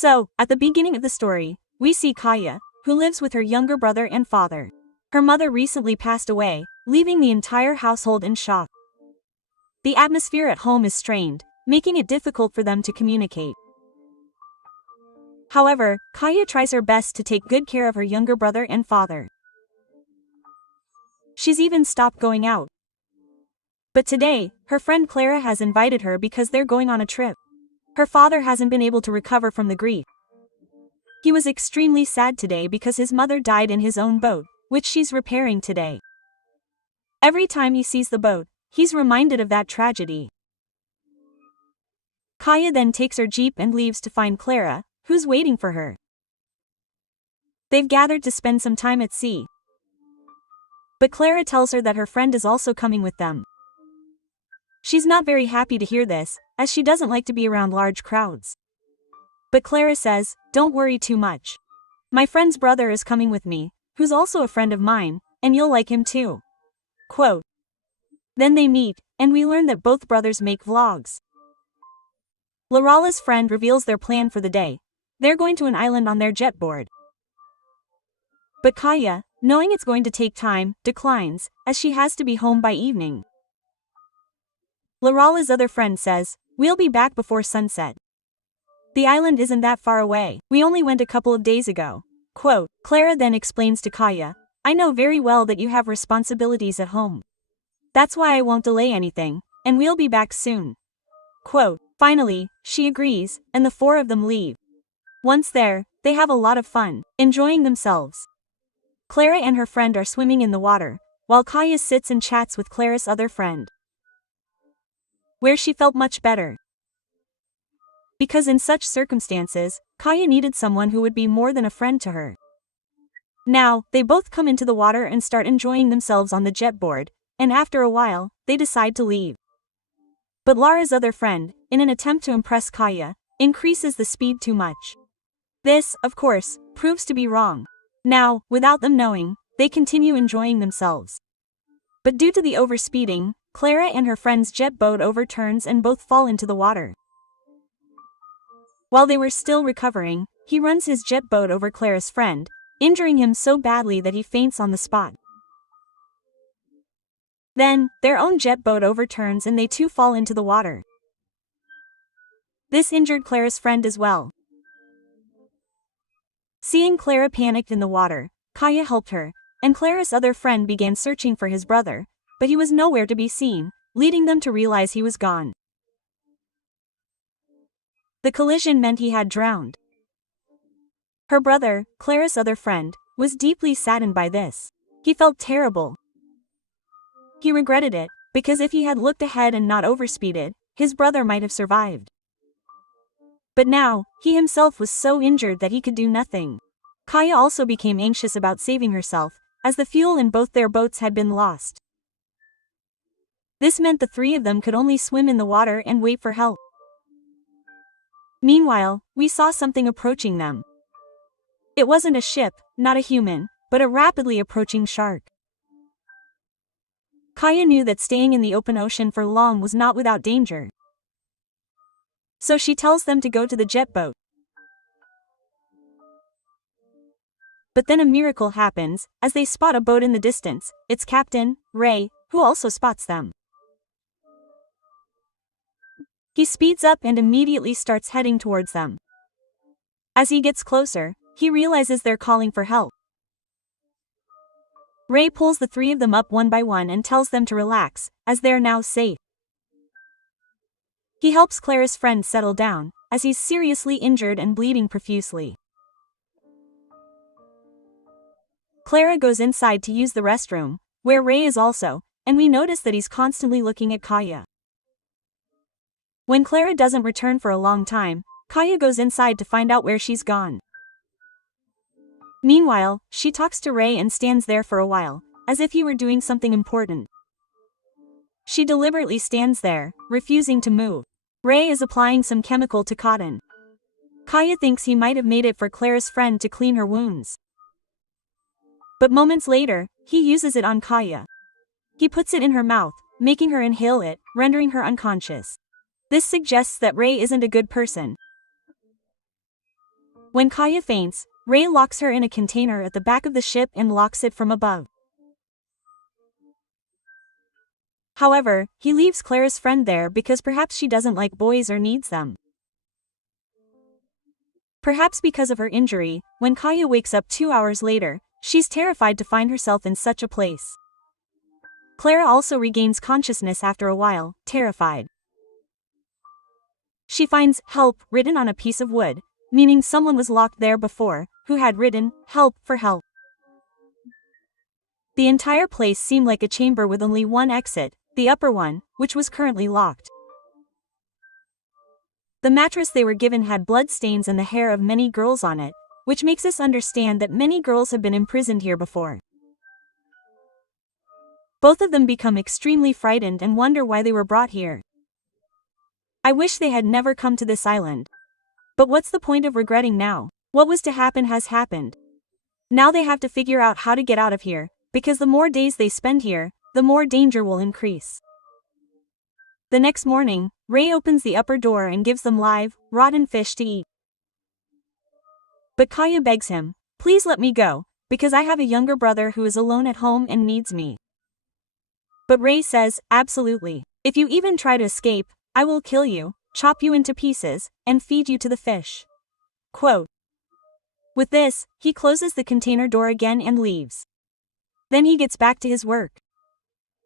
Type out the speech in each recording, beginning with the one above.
So, at the beginning of the story, we see Kaya, who lives with her younger brother and father. Her mother recently passed away, leaving the entire household in shock. The atmosphere at home is strained, making it difficult for them to communicate. However, Kaya tries her best to take good care of her younger brother and father. She's even stopped going out. But today, her friend Clara has invited her because they're going on a trip. Her father hasn't been able to recover from the grief. He was extremely sad today because his mother died in his own boat, which she's repairing today. Every time he sees the boat, he's reminded of that tragedy. Kaya then takes her jeep and leaves to find Clara, who's waiting for her. They've gathered to spend some time at sea. But Clara tells her that her friend is also coming with them. She's not very happy to hear this, as she doesn't like to be around large crowds. But Clara says, "Don't worry too much. My friend's brother is coming with me, who's also a friend of mine, and you'll like him too." Quote. Then they meet, and we learn that both brothers make vlogs. Lorala's friend reveals their plan for the day. They're going to an island on their jet board. But Kaya, knowing it's going to take time, declines, as she has to be home by evening. Lorala's other friend says, "We'll be back before sunset. The island isn't that far away, we only went a couple of days ago." Quote. Clara then explains to Kaya, "I know very well that you have responsibilities at home. That's why I won't delay anything, and we'll be back soon." Quote. Finally, she agrees, and the four of them leave. Once there, they have a lot of fun, enjoying themselves. Clara and her friend are swimming in the water, while Kaya sits and chats with Clara's other friend, where she felt much better. Because in such circumstances, Kaya needed someone who would be more than a friend to her. Now, they both come into the water and start enjoying themselves on the jet board, and after a while, they decide to leave. But Lara's other friend, in an attempt to impress Kaya, increases the speed too much. This, of course, proves to be wrong. Now, without them knowing, they continue enjoying themselves. But due to the overspeeding, Clara and her friend's jet boat overturns and both fall into the water. While they were still recovering, he runs his jet boat over Clara's friend, injuring him so badly that he faints on the spot. Then, their own jet boat overturns and they too fall into the water. This injured Clara's friend as well. Seeing Clara panicked in the water, Kaya helped her, and Clara's other friend began searching for his brother, but he was nowhere to be seen, leading them to realize he was gone. The collision meant he had drowned. Her brother, Clara's other friend, was deeply saddened by this. He felt terrible. He regretted it, because if he had looked ahead and not overspeeded, his brother might have survived. But now, he himself was so injured that he could do nothing. Kaya also became anxious about saving herself, as the fuel in both their boats had been lost. This meant the three of them could only swim in the water and wait for help. Meanwhile, we saw something approaching them. It wasn't a ship, not a human, but a rapidly approaching shark. Kaya knew that staying in the open ocean for long was not without danger. So she tells them to go to the jet boat. But then a miracle happens, as they spot a boat in the distance. It's Captain Ray, who also spots them. He speeds up and immediately starts heading towards them. As he gets closer, he realizes they're calling for help. Ray pulls the three of them up one by one and tells them to relax, as they're now safe. He helps Clara's friend settle down, as he's seriously injured and bleeding profusely. Clara goes inside to use the restroom, where Ray is also, and we notice that he's constantly looking at Kaya. When Clara doesn't return for a long time, Kaya goes inside to find out where she's gone. Meanwhile, she talks to Ray and stands there for a while, as if he were doing something important. She deliberately stands there, refusing to move. Ray is applying some chemical to cotton. Kaya thinks he might have made it for Clara's friend to clean her wounds. But moments later, he uses it on Kaya. He puts it in her mouth, making her inhale it, rendering her unconscious. This suggests that Ray isn't a good person. When Kaya faints, Ray locks her in a container at the back of the ship and locks it from above. However, he leaves Clara's friend there because perhaps she doesn't like boys or needs them. Perhaps because of her injury, when Kaya wakes up 2 hours later, she's terrified to find herself in such a place. Clara also regains consciousness after a while, terrified. She finds "help" written on a piece of wood, meaning someone was locked there before, who had written "help" for help. The entire place seemed like a chamber with only one exit, the upper one, which was currently locked. The mattress they were given had blood stains and the hair of many girls on it, which makes us understand that many girls have been imprisoned here before. Both of them become extremely frightened and wonder why they were brought here. I wish they had never come to this island. But what's the point of regretting now? What was to happen has happened. Now they have to figure out how to get out of here, because the more days they spend here, the more danger will increase. The next morning, Ray opens the upper door and gives them live, rotten fish to eat. But Kaya begs him, "Please let me go, because I have a younger brother who is alone at home and needs me." But Ray says, "Absolutely. If you even try to escape, I will kill you, chop you into pieces, and feed you to the fish." Quote. With this, he closes the container door again and leaves. Then he gets back to his work,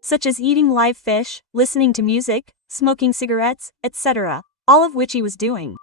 such as eating live fish, listening to music, smoking cigarettes, etc., all of which he was doing.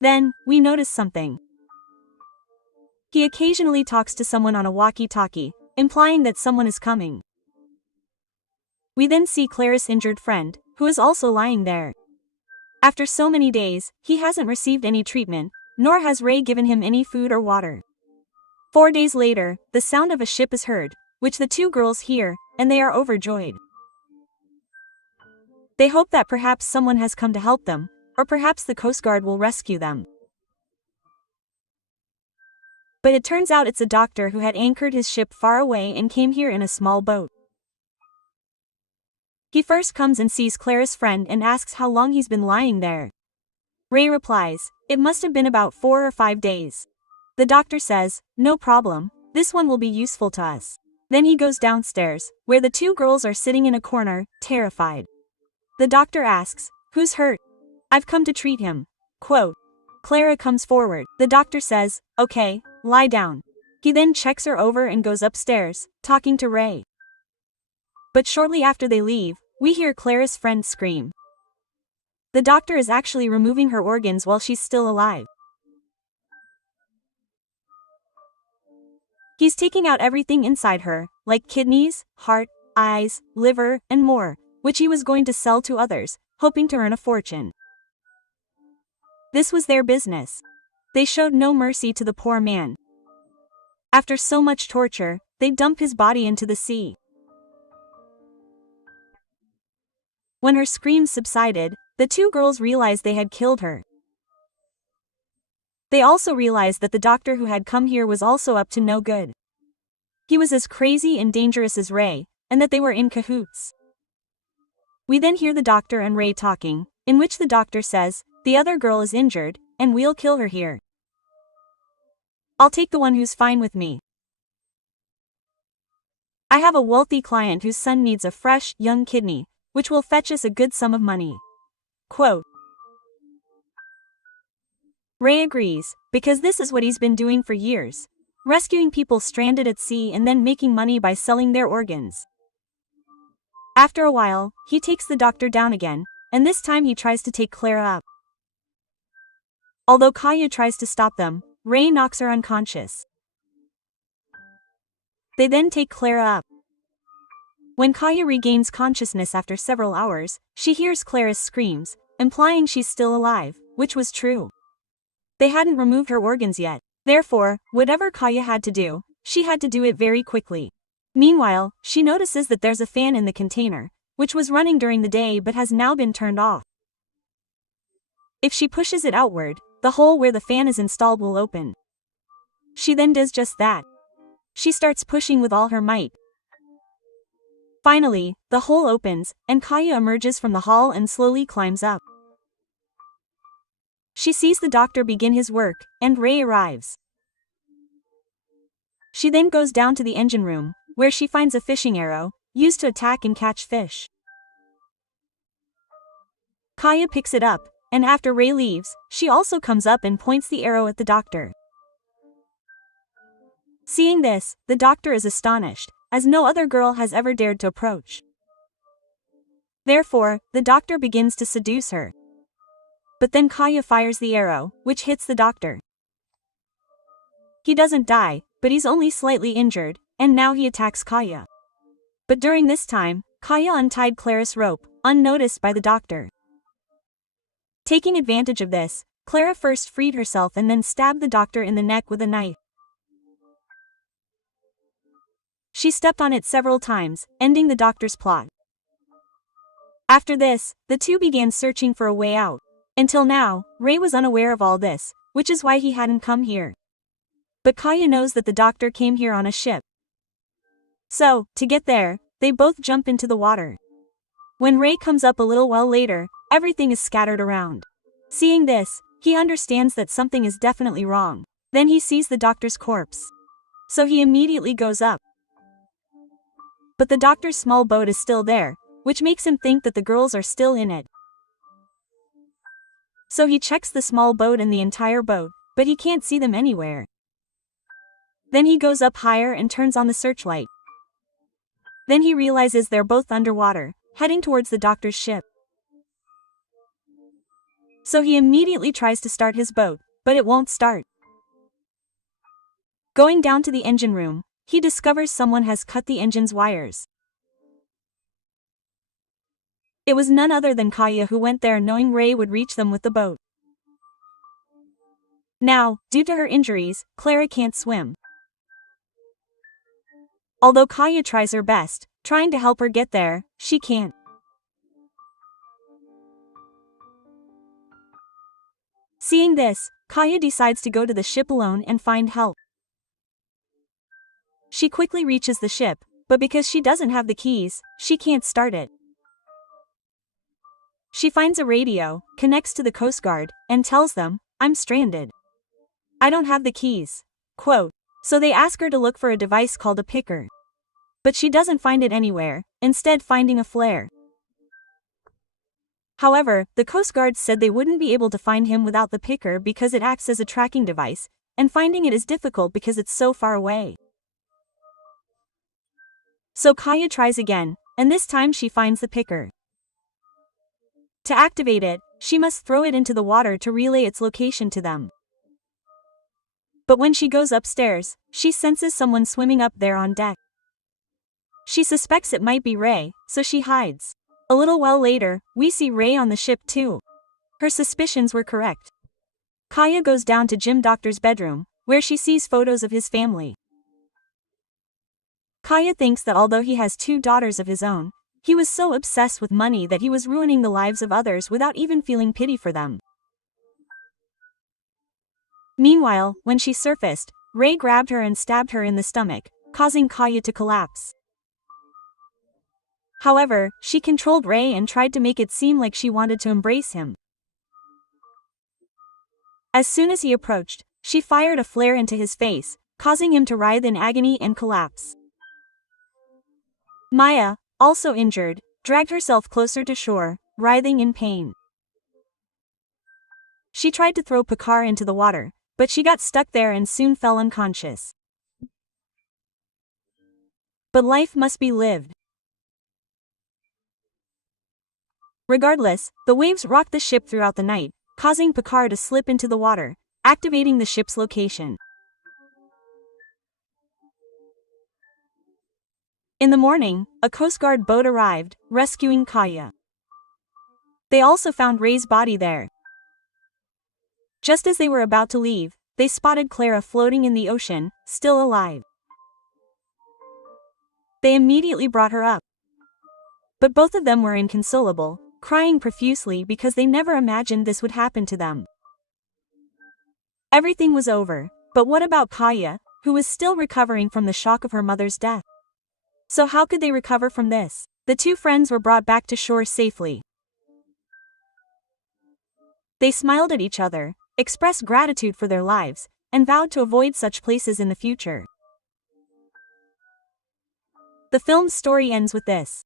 Then, we notice something. He occasionally talks to someone on a walkie-talkie, implying that someone is coming. We then see Clara's injured friend, who is also lying there. After so many days, he hasn't received any treatment, nor has Ray given him any food or water. 4 days later, the sound of a ship is heard, which the two girls hear, and they are overjoyed. They hope that perhaps someone has come to help them, or perhaps the Coast Guard will rescue them. But it turns out it's a doctor who had anchored his ship far away and came here in a small boat. He first comes and sees Clara's friend and asks how long he's been lying there. Ray replies, "It must have been about 4 or 5 days. The doctor says, "No problem, this one will be useful to us." Then he goes downstairs, where the two girls are sitting in a corner, terrified. The doctor asks, "Who's hurt?" "I've come to treat him." Quote. Clara comes forward. The doctor says, "Okay, lie down." He then checks her over and goes upstairs, talking to Ray. But shortly after they leave, we hear Clara's friend scream. The doctor is actually removing her organs while she's still alive. He's taking out everything inside her, like kidneys, heart, eyes, liver, and more, which he was going to sell to others, hoping to earn a fortune. This was their business. They showed no mercy to the poor man. After so much torture, they dump his body into the sea. When her screams subsided, the two girls realized they had killed her. They also realized that the doctor who had come here was also up to no good. He was as crazy and dangerous as Ray, and that they were in cahoots. We then hear the doctor and Ray talking, in which the doctor says, "The other girl is injured, and we'll kill her here. I'll take the one who's fine with me. I have a wealthy client whose son needs a fresh, young kidney, which will fetch us a good sum of money." Quote. Ray agrees, because this is what he's been doing for years, rescuing people stranded at sea and then making money by selling their organs. After a while, he takes the doctor down again, and this time he tries to take Clara up. Although Kaya tries to stop them, Ray knocks her unconscious. They then take Clara up. When Kaya regains consciousness after several hours, she hears Clara's screams, implying she's still alive, which was true. They hadn't removed her organs yet. Therefore, whatever Kaya had to do, she had to do it very quickly. Meanwhile, she notices that there's a fan in the container, which was running during the day but has now been turned off. If she pushes it outward, the hole where the fan is installed will open. She then does just that. She starts pushing with all her might. Finally, the hole opens, and Kaya emerges from the hall and slowly climbs up. She sees the doctor begin his work, and Ray arrives. She then goes down to the engine room, where she finds a fishing arrow, used to attack and catch fish. Kaya picks it up, and after Ray leaves, she also comes up and points the arrow at the doctor. Seeing this, the doctor is astonished, as no other girl has ever dared to approach. Therefore, the doctor begins to seduce her. But then Kaya fires the arrow, which hits the doctor. He doesn't die, but he's only slightly injured, and now he attacks Kaya. But during this time, Kaya untied Clara's rope, unnoticed by the doctor. Taking advantage of this, Clara first freed herself and then stabbed the doctor in the neck with a knife. She stepped on it several times, ending the doctor's plot. After this, the two began searching for a way out. Until now, Ray was unaware of all this, which is why he hadn't come here. But Kaya knows that the doctor came here on a ship. So, to get there, they both jump into the water. When Ray comes up a little while later, everything is scattered around. Seeing this, he understands that something is definitely wrong. Then he sees the doctor's corpse. So he immediately goes up. But the doctor's small boat is still there, which makes him think that the girls are still in it. So he checks the small boat and the entire boat, but he can't see them anywhere. Then he goes up higher and turns on the searchlight. Then he realizes they're both underwater, heading towards the doctor's ship. So he immediately tries to start his boat, but it won't start. Going down to the engine room, he discovers someone has cut the engine's wires. It was none other than Kaya who went there knowing Ray would reach them with the boat. Now, due to her injuries, Clara can't swim. Although Kaya tries her best, trying to help her get there, she can't. Seeing this, Kaya decides to go to the ship alone and find help. She quickly reaches the ship, but because she doesn't have the keys, she can't start it. She finds a radio, connects to the Coast Guard, and tells them, "I'm stranded. I don't have the keys." Quote. So they ask her to look for a device called a picker. But she doesn't find it anywhere, instead finding a flare. However, the Coast Guard said they wouldn't be able to find him without the picker because it acts as a tracking device, and finding it is difficult because it's so far away. So Kaya tries again, and this time she finds the picker. To activate it, she must throw it into the water to relay its location to them. But when she goes upstairs, she senses someone swimming up there on deck. She suspects it might be Ray, so she hides. A little while later, we see Ray on the ship too. Her suspicions were correct. Kaya goes down to Jim Doctor's bedroom, where she sees photos of his family. Kaya thinks that although he has 2 daughters of his own, he was so obsessed with money that he was ruining the lives of others without even feeling pity for them. Meanwhile, when she surfaced, Ray grabbed her and stabbed her in the stomach, causing Kaya to collapse. However, she controlled Ray and tried to make it seem like she wanted to embrace him. As soon as he approached, she fired a flare into his face, causing him to writhe in agony and collapse. Maya, also injured, dragged herself closer to shore, writhing in pain. She tried to throw Picard into the water, but she got stuck there and soon fell unconscious. But life must be lived. Regardless, the waves rocked the ship throughout the night, causing Picard to slip into the water, activating the ship's location. In the morning, a Coast Guard boat arrived, rescuing Kaya. They also found Ray's body there. Just as they were about to leave, they spotted Clara floating in the ocean, still alive. They immediately brought her up. But both of them were inconsolable, crying profusely because they never imagined this would happen to them. Everything was over, but what about Kaya, who was still recovering from the shock of her mother's death? So how could they recover from this? The 2 friends were brought back to shore safely. They smiled at each other, expressed gratitude for their lives, and vowed to avoid such places in the future. The film's story ends with this.